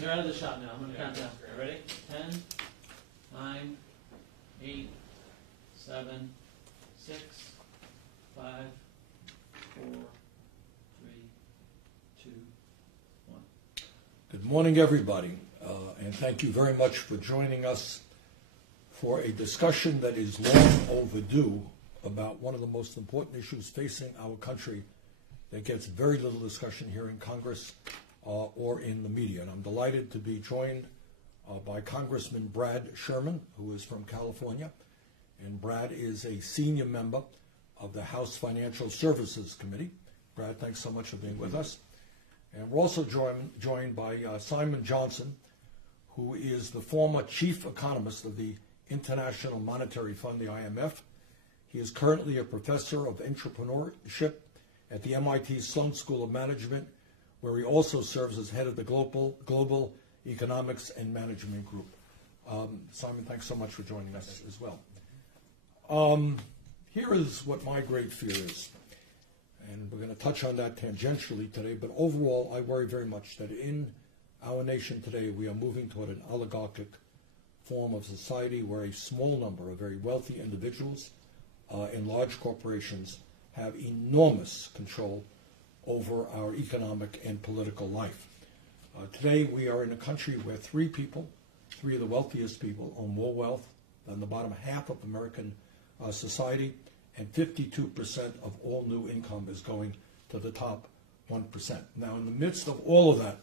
You're out of the shot now. I'm going to count down. Ready? 10, 9, 8, 7, 6, 5, 4, 3, 2, 1. Good morning, everybody, and thank you very much for joining us for a discussion that is long overdue about one of the most important issues facing our country that gets very little discussion here in Congress or in the media. And I'm delighted to be joined by Congressman Brad Sherman, who is from California. And Brad is a senior member of the House Financial Services Committee. Brad, thanks so much for being with us. And we're also joined by Simon Johnson, who is the former chief economist of the International Monetary Fund, the IMF. He is currently a professor of entrepreneurship at the MIT Sloan School of Management, where he also serves as head of the Global Economics and Management Group. Simon, thanks so much for joining us as well. Here is what my great fear is, and we're going to touch on that tangentially today, but overall I worry very much that in our nation today we are moving toward an oligarchic form of society where a small number of very wealthy individuals and large corporations have enormous control over our economic and political life. Today we are in a country where three of the wealthiest people, own more wealth than the bottom half of American society, and 52% of all new income is going to the top 1%. Now, in the midst of all of that,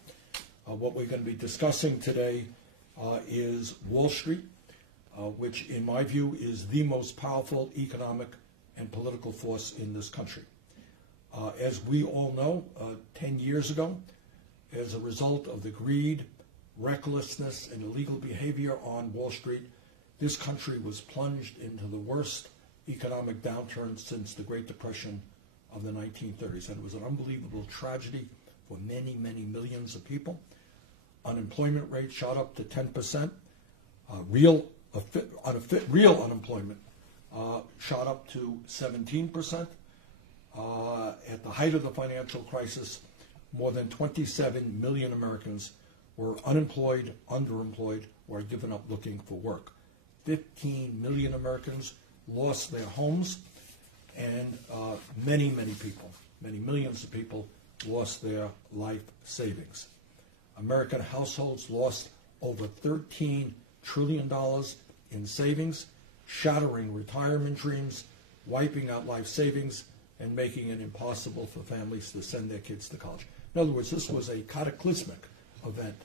what we're going to be discussing today is Wall Street, which in my view is the most powerful economic and political force in this country. As we all know, 10 years ago, as a result of the greed, recklessness, and illegal behavior on Wall Street, this country was plunged into the worst economic downturn since the Great Depression of the 1930s. And it was an unbelievable tragedy for many, many millions of people. Unemployment rate shot up to 10%. Real unemployment shot up to 17%. At the height of the financial crisis, more than 27 million Americans were unemployed, underemployed, or had given up looking for work. 15 million Americans lost their homes, and many millions of people lost their life savings. American households lost over $13 trillion in savings, shattering retirement dreams, wiping out life savings, and making it impossible for families to send their kids to college. In other words, this was a cataclysmic event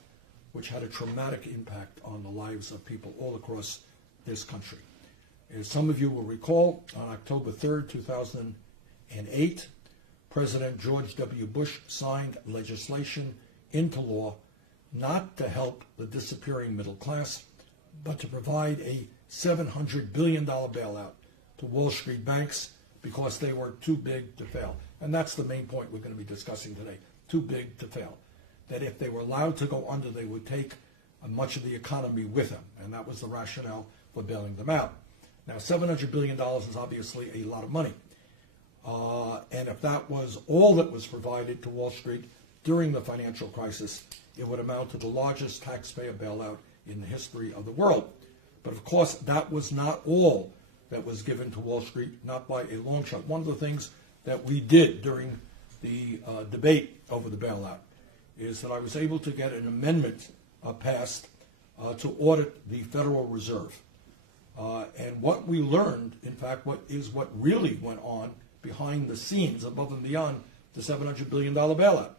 which had a traumatic impact on the lives of people all across this country. As some of you will recall, on October 3rd, 2008, President George W. Bush signed legislation into law not to help the disappearing middle class, but to provide a $700 billion bailout to Wall Street banks because they were too big to fail. And that's the main point we're going to be discussing today, too big to fail. That if they were allowed to go under, they would take much of the economy with them. And that was the rationale for bailing them out. Now, $700 billion is obviously a lot of money. And if that was all that was provided to Wall Street during the financial crisis, it would amount to the largest taxpayer bailout in the history of the world. But of course, that was not all that was given to Wall Street, not by a long shot. One of the things that we did during the debate over the bailout is that I was able to get an amendment passed to audit the Federal Reserve. And what we learned, in fact, what really went on behind the scenes, above and beyond the $700 billion bailout.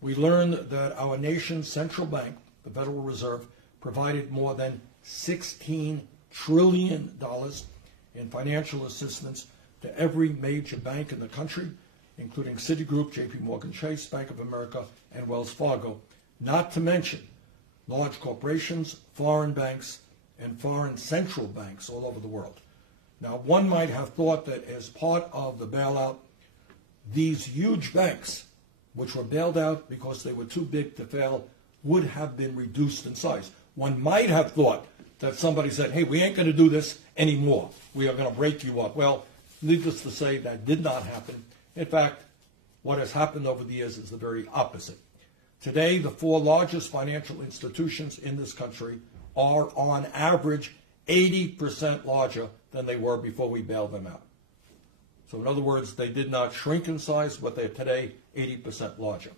We learned that our nation's central bank, the Federal Reserve, provided more than $16 trillion in financial assistance to every major bank in the country, including Citigroup, JP Morgan Chase, Bank of America, and Wells Fargo, not to mention large corporations, foreign banks, and foreign central banks all over the world. Now, one might have thought that as part of the bailout, these huge banks, which were bailed out because they were too big to fail, would have been reduced in size. One might have thought that somebody said, hey, we ain't going to do this anymore. We are going to break you up. Well, needless to say, that did not happen. In fact, what has happened over the years is the very opposite. Today, the four largest financial institutions in this country are on average 80% larger than they were before we bailed them out. So in other words, they did not shrink in size, but they're today 80% larger.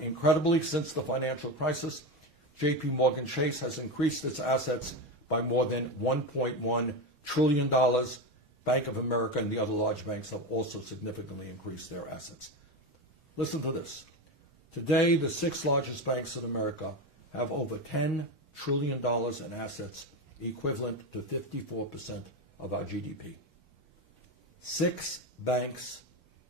Incredibly, since the financial crisis, JP Morgan Chase has increased its assets by more than $1.1 trillion. Bank of America and the other large banks have also significantly increased their assets. Listen to this. Today, the six largest banks in America have over $10 trillion in assets, equivalent to 54% of our GDP. 6 banks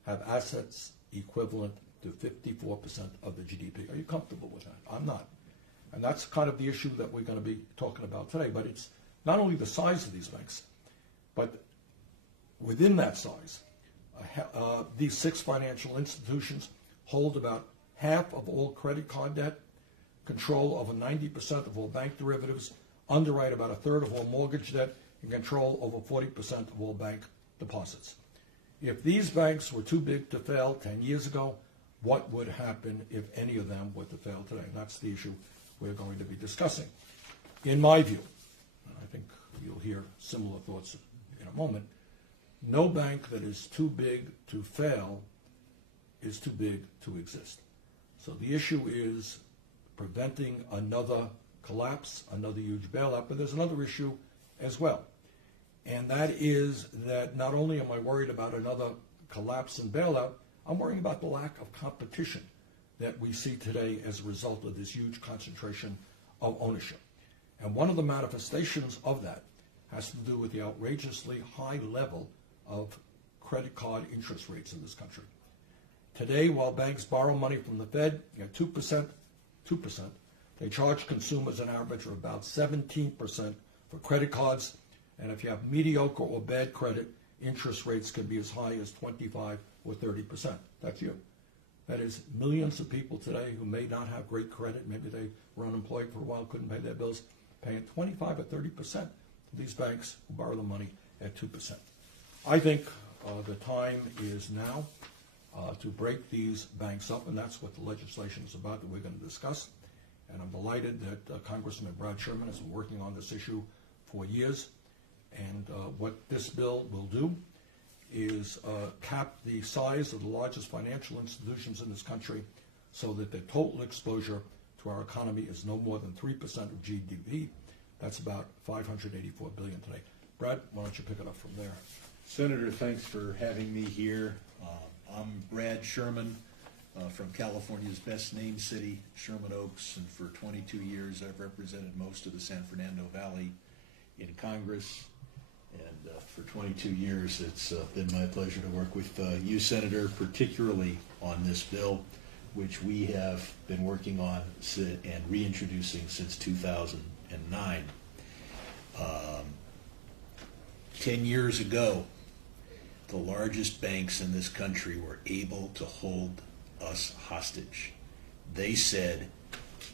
have assets equivalent to 54% of the GDP. Are you comfortable with that? I'm not. And that's kind of the issue that we're going to be talking about today. But it's not only the size of these banks, but within that size, these 6 financial institutions hold about half of all credit card debt, control over 90% of all bank derivatives, underwrite about a third of all mortgage debt, and control over 40% of all bank deposits. If these banks were too big to fail 10 years ago, what would happen if any of them were to fail today? And that's the issue we're going to be discussing. In my view, and I think you'll hear similar thoughts in a moment, no bank that is too big to fail is too big to exist. So the issue is preventing another collapse, another huge bailout, but there's another issue as well. And that is that not only am I worried about another collapse and bailout, I'm worrying about the lack of competition that we see today as a result of this huge concentration of ownership. And one of the manifestations of that has to do with the outrageously high level of credit card interest rates in this country. Today, while banks borrow money from the Fed at 2%, they charge consumers an average of about 17% for credit cards. And if you have mediocre or bad credit, interest rates can be as high as 25 or 30%. That's you. That is millions of people today who may not have great credit. Maybe they were unemployed for a while, couldn't pay their bills, paying 25 or 30% to these banks who borrow the money at 2%. I think the time is now to break these banks up, and that's what the legislation is about that we're going to discuss. And I'm delighted that Congressman Brad Sherman has been working on this issue for years. And what this bill will do is cap the size of the largest financial institutions in this country so that their total exposure to our economy is no more than 3% of GDP. That's about $584 billion today. Brad, why don't you pick it up from there? Senator, thanks for having me here. I'm Brad Sherman from California's best named city, Sherman Oaks, and for 22 years I've represented most of the San Fernando Valley in Congress. And for 22 years it's been my pleasure to work with you, Senator, particularly on this bill, which we have been working on and reintroducing since 2009. 10 years ago, the largest banks in this country were able to hold us hostage. They said,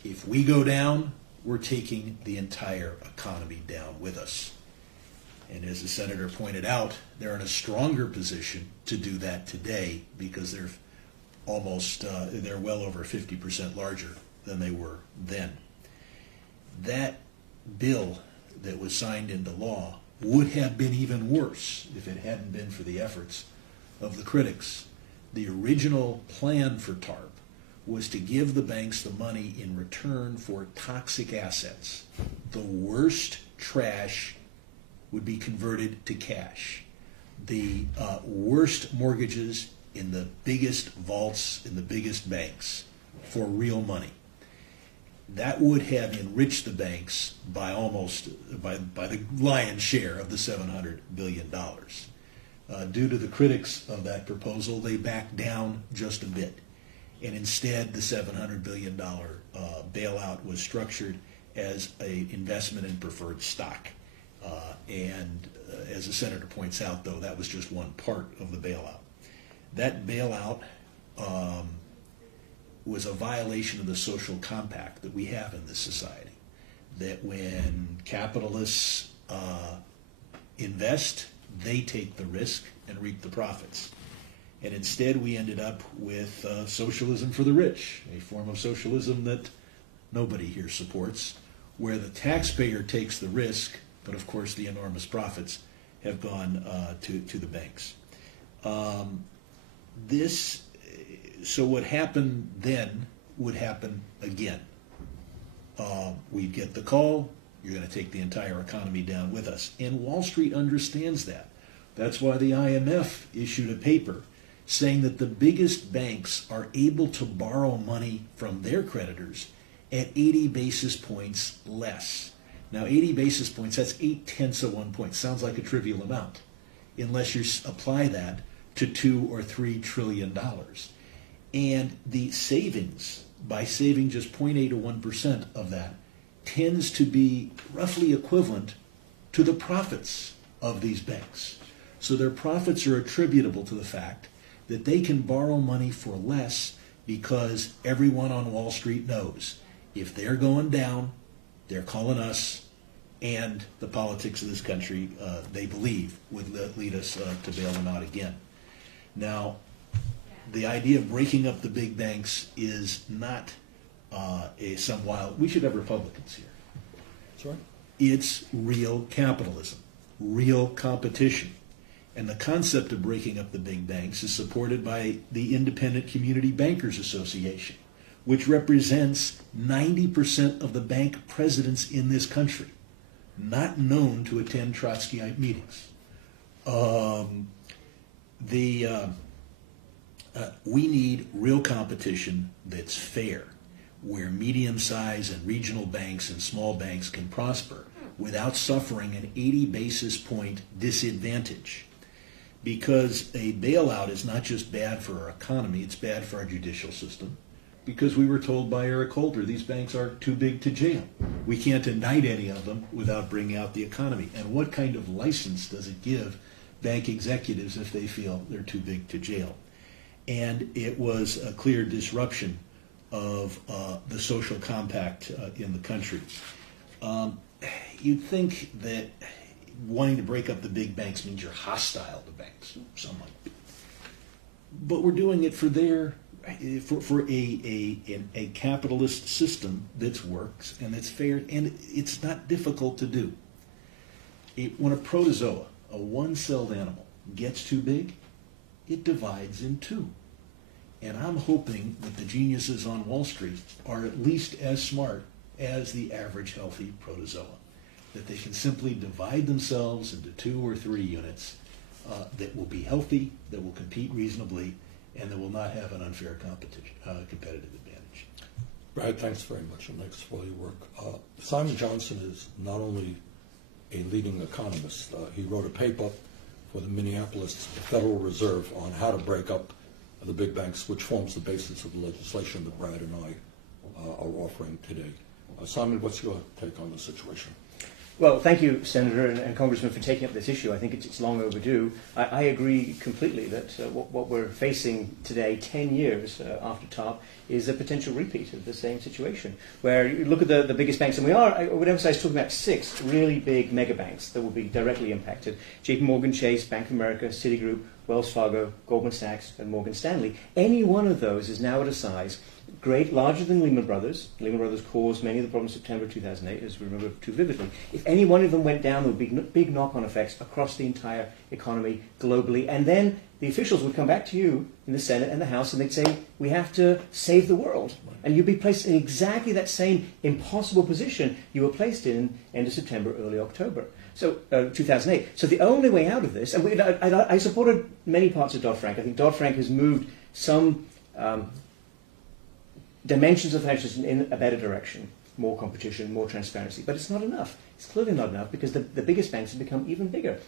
if we go down, we're taking the entire economy down with us. And as the senator pointed out, they're in a stronger position to do that today because they're well over 50% larger than they were then. That bill that was signed into law would have been even worse if it hadn't been for the efforts of the critics. The original plan for TARP was to give the banks the money in return for toxic assets. The worst trash would be converted to cash. The worst mortgages in the biggest vaults in the biggest banks for real money. That would have enriched the banks by the lion's share of the $700 billion. Due to the critics of that proposal, they backed down just a bit. And instead, the $700 billion bailout was structured as an investment in preferred stock. As the senator points out, though, that was just one part of the bailout. That bailout was a violation of the social compact that we have in this society. That when capitalists invest, they take the risk and reap the profits. And instead we ended up with socialism for the rich, a form of socialism that nobody here supports, where the taxpayer takes the risk, but of course the enormous profits have gone to the banks. So what happened then would happen again. We'd get the call, you're going to take the entire economy down with us. And Wall Street understands that. That's why the IMF issued a paper saying that the biggest banks are able to borrow money from their creditors at 80 basis points less. Now, 80 basis points, that's 0.8 of 1 point. Sounds like a trivial amount, unless you apply that to $2 or $3 trillion. And the savings, by saving just 0.8 or 1% of that, tends to be roughly equivalent to the profits of these banks. So their profits are attributable to the fact that they can borrow money for less because everyone on Wall Street knows if they're going down, they're calling us, and the politics of this country, they believe, would lead us to bail them out again. Now, the idea of breaking up the big banks is not some wild. We should have Republicans here. That's right. It's real capitalism, real competition. And the concept of breaking up the big banks is supported by the Independent Community Bankers Association, which represents 90% of the bank presidents in this country, not known to attend Trotskyite meetings. We need real competition that's fair, where medium-sized and regional banks and small banks can prosper without suffering an 80 basis point disadvantage. Because a bailout is not just bad for our economy, it's bad for our judicial system. Because we were told by Eric Holder, these banks are too big to jail. We can't indict any of them without bringing out the economy. And what kind of license does it give bank executives if they feel they're too big to jail? And it was a clear disruption of the social compact in the country. You'd think that wanting to break up the big banks means you're hostile to banks. Some might be. But we're doing it for a capitalist system that works and that's fair, and it's not difficult to do. When a protozoa, a one-celled animal, gets too big, it divides in two. And I'm hoping that the geniuses on Wall Street are at least as smart as the average healthy protozoa, that they can simply divide themselves into 2 or 3 units that will be healthy, that will compete reasonably, and that will not have an unfair competitive advantage. Brad, thanks very much, and thanks for all your work. Simon Johnson is not only a leading economist, he wrote a paper for the Minneapolis Federal Reserve on how to break up the big banks, which forms the basis of the legislation that Brad and I are offering today. Simon, what's your take on the situation? Well, thank you, Senator and Congressman, for taking up this issue. I think it's long overdue. I agree completely that what we're facing today, 10 years after TARP, is a potential repeat of the same situation, where you look at the biggest banks, and I would emphasize talking about 6 really big mega banks that will be directly impacted: JP Morgan Chase, Bank of America, Citigroup, Wells Fargo, Goldman Sachs, and Morgan Stanley. Any one of those is now at a size larger than Lehman Brothers. Lehman Brothers caused many of the problems in September 2008, as we remember too vividly. If any one of them went down, there would be big knock-on effects across the entire economy globally. And then the officials would come back to you in the Senate and the House, and they'd say, we have to save the world. And you'd be placed in exactly that same impossible position you were placed in end of September, early October. So 2008. So the only way out of this, and I supported many parts of Dodd-Frank. I think Dodd-Frank has moved some dimensions of financial system in a better direction, more competition, more transparency. But it's not enough. It's clearly not enough because the biggest banks have become even bigger.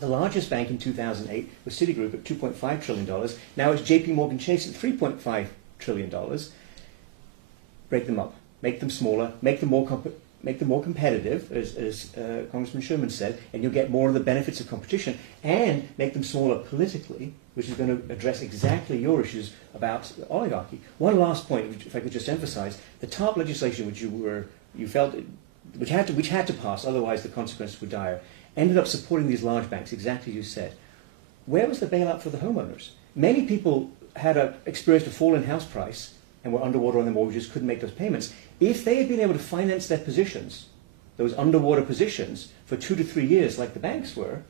The largest bank in 2008 was Citigroup at $2.5 trillion. Now it's JP Morgan Chase at $3.5 trillion. Break them up. Make them smaller. Make them more competitive, as Congressman Sherman said, and you'll get more of the benefits of competition, and make them smaller politically, which is going to address exactly your issues about oligarchy. One last point, if I could just emphasize, the TARP legislation, which had to pass, otherwise the consequences were dire, ended up supporting these large banks, exactly as you said. Where was the bailout for the homeowners? many people had experienced a fall in house price and were underwater on their mortgages, couldn't make those payments. If they had been able to finance their positions, those underwater positions, for 2 to 3 years, like the banks were,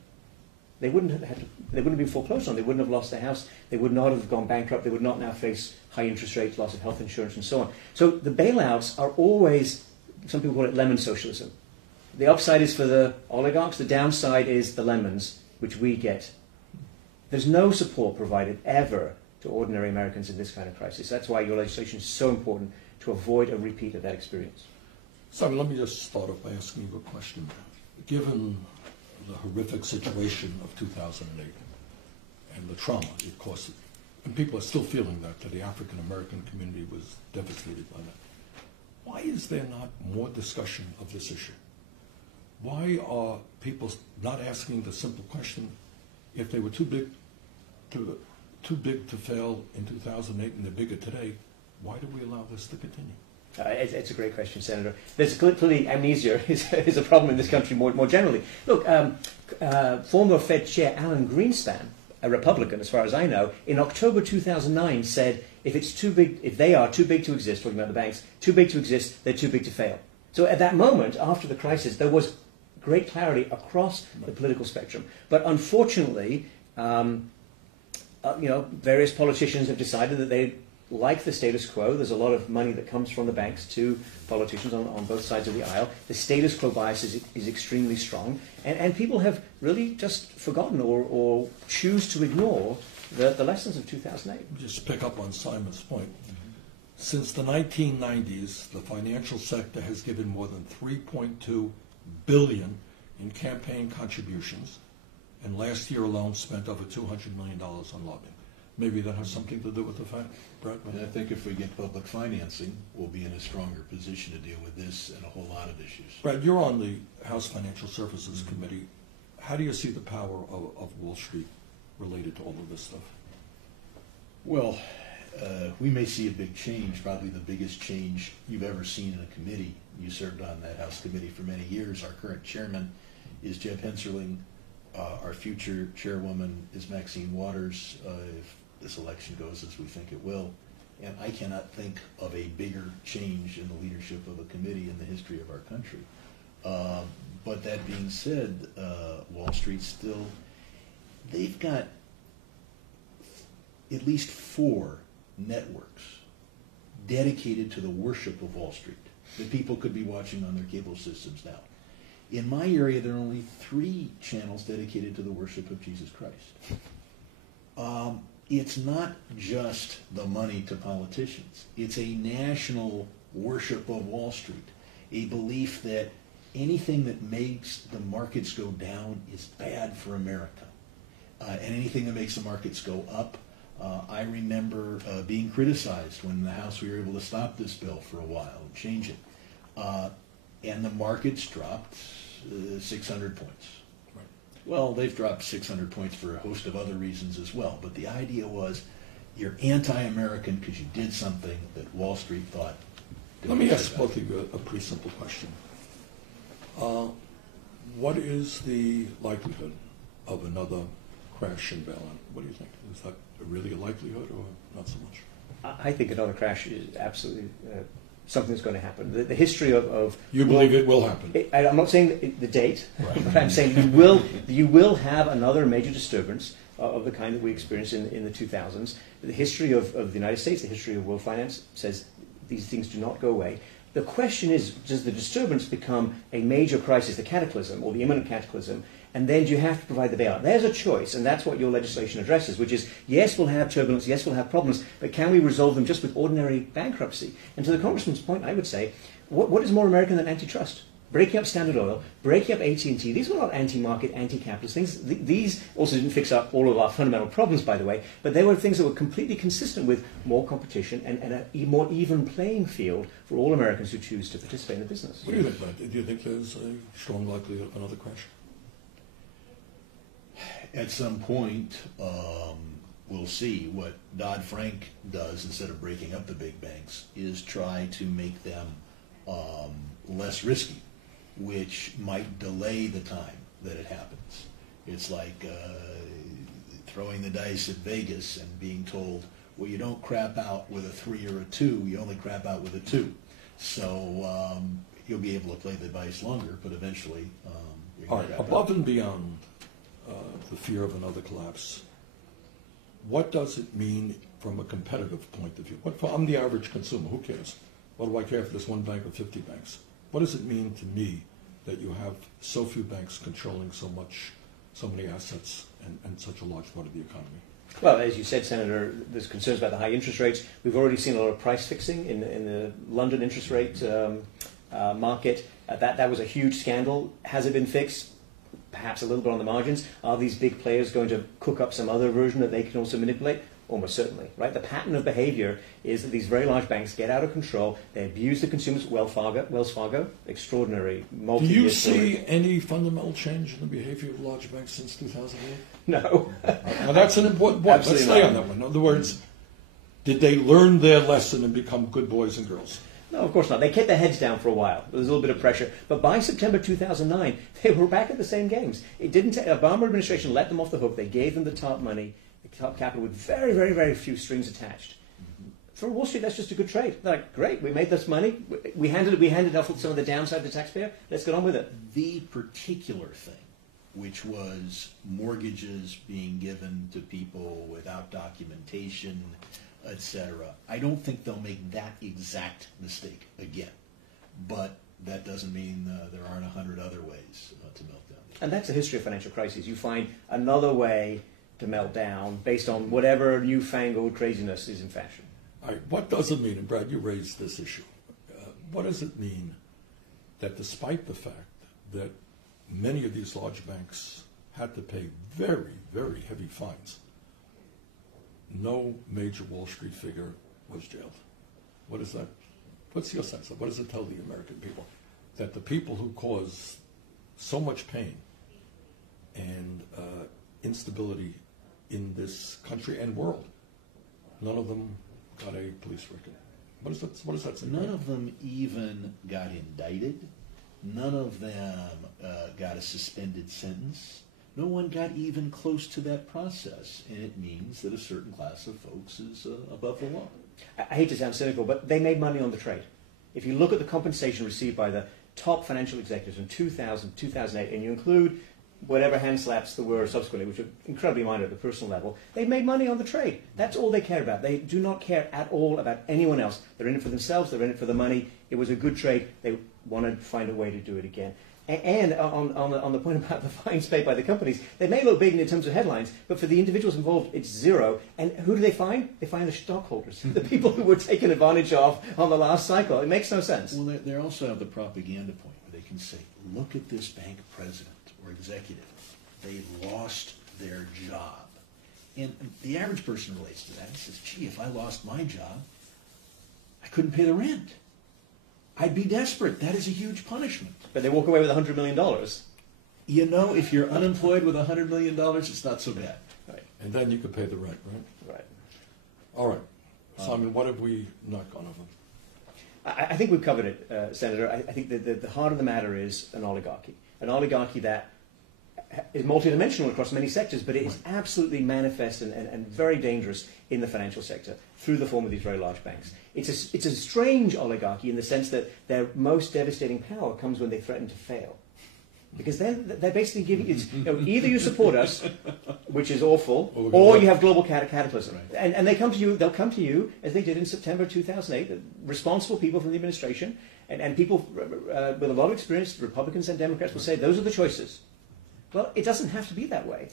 they wouldn't have been foreclosed on. They wouldn't have lost their house. They would not have gone bankrupt. They would not now face high interest rates, loss of health insurance, and so on. So the bailouts are always, some people call it lemon socialism. The upside is for the oligarchs. The downside is the lemons, which we get. There's no support provided ever to ordinary Americans in this kind of crisis. That's why your legislation is so important, to avoid a repeat of that experience. Simon, let me just start off by asking you a question. Given the horrific situation of 2008 and the trauma it caused, and people are still feeling that the African American community was devastated by that, why is there not more discussion of this issue? Why are people not asking the simple question, if they were too big to fail in 2008 and they're bigger today, why do we allow this to continue? It's a great question, Senator. There's clearly amnesia is a problem in this country more generally. Look, former Fed Chair Alan Greenspan, a Republican as far as I know, in October 2009 said if they are too big to exist, talking about the banks, too big to exist, they're too big to fail. So at that moment, after the crisis, there was great clarity across the political spectrum. But unfortunately, various politicians have decided that they like the status quo. There's a lot of money that comes from the banks to politicians on both sides of the aisle. The status quo bias is extremely strong. And people have really just forgotten or choose to ignore the lessons of 2008. Just pick up on Simon's point. Since the 1990s, the financial sector has given more than $3.2 billion in campaign contributions, and last year alone spent over $200 million on lobbying. Maybe that has something to do with the fact, Brett? And I think if we get public financing, we'll be in a stronger position to deal with this and a whole lot of issues. Brett, you're on the House Financial Services Committee. How do you see the power of Wall Street related to all of this stuff? Well, we may see a big change, probably the biggest change you've ever seen in a committee. You served on that House committee for many years. Our current chairman is Jeb Henserling. Our future chairwoman is Maxine Waters, if this election goes as we think it will. And I cannot think of a bigger change in the leadership of a committee in the history of our country. But that being said, Wall Street still, they've got at least 4 networks dedicated to the worship of Wall Street that people could be watching on their cable systems now. In my area, there are only 3 channels dedicated to the worship of Jesus Christ. It's not just the money to politicians. It's a national worship of Wall Street, a belief that anything that makes the markets go down is bad for America, and anything that makes the markets go up. I remember being criticized when in the House we were able to stop this bill for a while and change it. And the markets dropped 600 points. Right. Well, they've dropped 600 points for a host of other reasons as well. But the idea was you're anti-American because you did something that Wall Street thought. Let me ask both of you a pretty simple question. What is the likelihood of another crash and bailout? What do you think? Is that really a likelihood or not so much? I think another crash is absolutely something that's going to happen. The history of You believe it will happen? I'm not saying the date, Right. but I'm saying you will have another major disturbance of the kind that we experienced in the 2000s. The history of the United States, the history of world finance says these things do not go away. The question is, does the disturbance become a major crisis, the cataclysm or the imminent cataclysm, and then do you have to provide the bailout? There's a choice, and that's what your legislation addresses, which is, yes, we'll have turbulence, yes, we'll have problems, but can we resolve them just with ordinary bankruptcy? And to the Congressman's point, I would say, what is more American than antitrust? Breaking up Standard Oil, breaking up AT&T, these were not anti-market, anti-capitalist things. These also didn't fix up all of our fundamental problems, by the way, but they were things that were completely consistent with more competition and a more even playing field for all Americans who choose to participate in the business. What do you think, Brett? Do you think there's a strong likelihood of another crash? At some point, we'll see. What Dodd-Frank does, instead of breaking up the big banks, is try to make them less risky, which might delay the time that it happens. It's like throwing the dice at Vegas and being told, well, you don't crap out with a 3 or a 2, you only crap out with a 2. So you'll be able to play the dice longer, but eventually you're All going right, to crap above out. and beyond the fear of another collapse, what does it mean from a competitive point of view? I'm the average consumer, who cares? What do I care if there's one bank or 50 banks? What does it mean to me that you have so few banks controlling so many assets and such a large part of the economy? Well, as you said, Senator, there's concerns about the high interest rates. We've already seen a lot of price fixing in the London interest rate market. That was a huge scandal. Has it been fixed? Perhaps a little bit on the margins. Are these big players going to cook up some other version that they can also manipulate? Almost certainly, right? The pattern of behavior is that these very large banks get out of control. They abuse the consumers. Wells Fargo, extraordinary Do multi-year you story. see any fundamental change in the behavior of large banks since 2008? No. Now that's an important point. Let's Absolutely stay not. on that one. In other words, did they learn their lesson and become good boys and girls? No, of course not. They kept their heads down for a while. There was a little bit of pressure. But by September 2009, they were back at the same games. It didn't. Obama administration let them off the hook. They gave them the top money, the top capital, with very, very, very few strings attached. For Wall Street, that's just a good trade. They're like, great, we made this money. We handed off some of the downside to the taxpayer. Let's get on with it. The particular thing, which was mortgages being given to people without documentation, etc., I don't think they'll make that exact mistake again. But that doesn't mean there aren't 100 other ways to melt down. And that's the history of financial crises. You find another way to melt down based on whatever newfangled craziness is in fashion. All right, what does it mean, and Brad, you raised this issue, what does it mean that despite the fact that many of these large banks had to pay very, very heavy fines, no major Wall Street figure was jailed? What is that? What's your sense of? What does it tell the American people? That the people who cause so much pain and instability in this country and world, none of them got a police record. What does that say? None of them even got indicted. None of them got a suspended sentence. No one got even close to that process, and it means that a certain class of folks is above the law. I hate to sound cynical, but they made money on the trade. If you look at the compensation received by the top financial executives in 2000, 2008, and you include whatever hand slaps there were subsequently, which are incredibly minor at the personal level, they made money on the trade. That's all they care about. They do not care at all about anyone else. They're in it for themselves. They're in it for the money. It was a good trade. They want to find a way to do it again. And on the point about the fines paid by the companies, they may look big in terms of headlines, but for the individuals involved, it's zero. And who do they find? They find the stockholders, the people who were taken advantage of on the last cycle. It makes no sense. Well, they also have the propaganda point where they can say, look at this bank president or executive. They lost their job. And the average person relates to that and says, gee, if I lost my job, I couldn't pay the rent. I'd be desperate. That is a huge punishment. But they walk away with $100 million. You know, if you're unemployed with $100 million, it's not so bad. Right. And then you could pay the rent, right? Right. All right. Simon, what have we not gone over? I think we've covered it, Senator. I think that the heart of the matter is an oligarchy that is multidimensional across many sectors, but it is absolutely manifest and very dangerous in the financial sector through the form of these very large banks. It's a strange oligarchy in the sense that their most devastating power comes when they threaten to fail. Because then they're basically giving you, either you support us, which is awful, or you have global cataclysm. Right. And they'll come to you, as they did in September 2008, the responsible people from the administration, and people with a lot of experience, Republicans and Democrats, will say, those are the choices. Well, it doesn't have to be that way.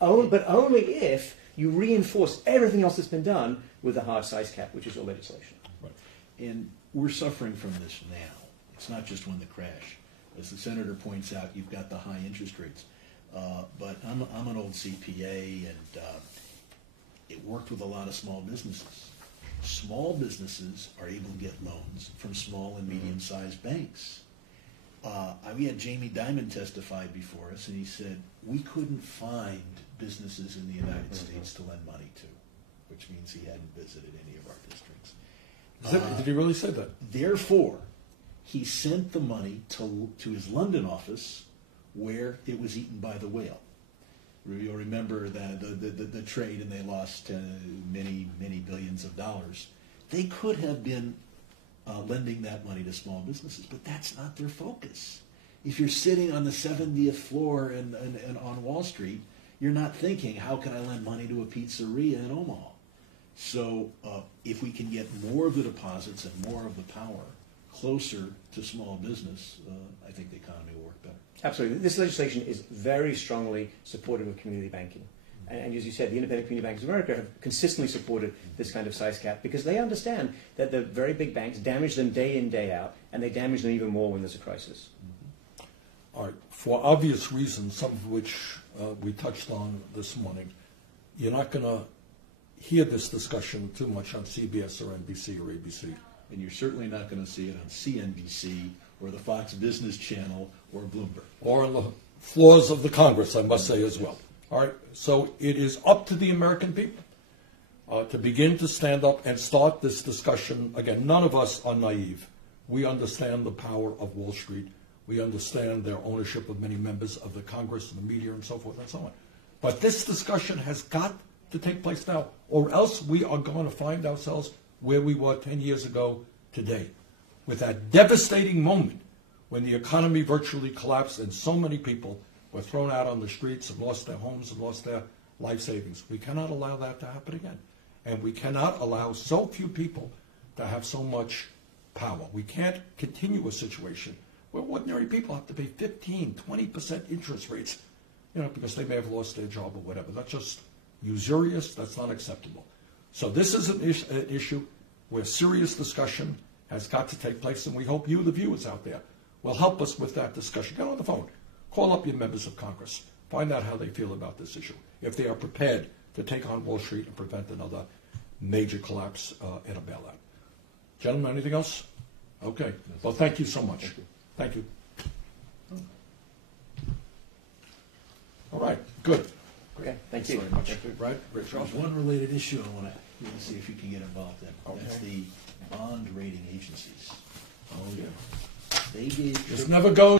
But only if you reinforce everything else that's been done with a hard size cap, which is your legislation. Right. And we're suffering from this now. It's not just when the crash. As the senator points out, you've got the high interest rates. But I'm an old CPA, and it worked with a lot of small businesses. Small businesses are able to get loans from small and medium-sized banks. We had Jamie Dimon testify before us, and he said, we couldn't find businesses in the United States to lend money to, which means he hadn't visited any of our districts. Did he really say that? Therefore, he sent the money to his London office, where it was eaten by the whale. You'll remember the trade, and they lost many billions of dollars. They could have been lending that money to small businesses, but that's not their focus. If you're sitting on the 70th floor and on Wall Street, you're not thinking, how can I lend money to a pizzeria in Omaha? So if we can get more of the deposits and more of the power closer to small business, I think the economy will work better. Absolutely. This legislation is very strongly supportive of community banking. And as you said, the Independent Community Banks of America have consistently supported this kind of size cap because they understand that the very big banks damage them day in, day out, and they damage them even more when there's a crisis. All right. For obvious reasons, some of which we touched on this morning, you're not going to hear this discussion too much on CBS or NBC or ABC. And you're certainly not going to see it on CNBC or the Fox Business Channel or Bloomberg. Or on the floors of the Congress, I must say as well. All right, so it is up to the American people to begin to stand up and start this discussion. Again, none of us are naive. We understand the power of Wall Street. We understand their ownership of many members of the Congress and the media and so forth and so on. But this discussion has got to take place now, or else we are going to find ourselves where we were 10 years ago today, with that devastating moment when the economy virtually collapsed and so many people were thrown out on the streets and lost their homes and lost their life savings. We cannot allow that to happen again. And we cannot allow so few people to have so much power. We can't continue a situation where ordinary people have to pay 15, 20% interest rates, because they may have lost their job or whatever. That's just usurious. That's not acceptable. So this is an issue where serious discussion has got to take place, and we hope you, the viewers out there, will help us with that discussion. Get on the phone. Call up your members of Congress. Find out how they feel about this issue, if they are prepared to take on Wall Street and prevent another major collapse and a bailout. Gentlemen, anything else? Okay. Well, thank you so much. Thank you. All right. Good. Okay, thank Thanks you. very much. Thank you. Right, Rich? There's one related issue I want to see if you can get involved in. Okay. That's the bond rating agencies. Oh, yeah. They gave Just never go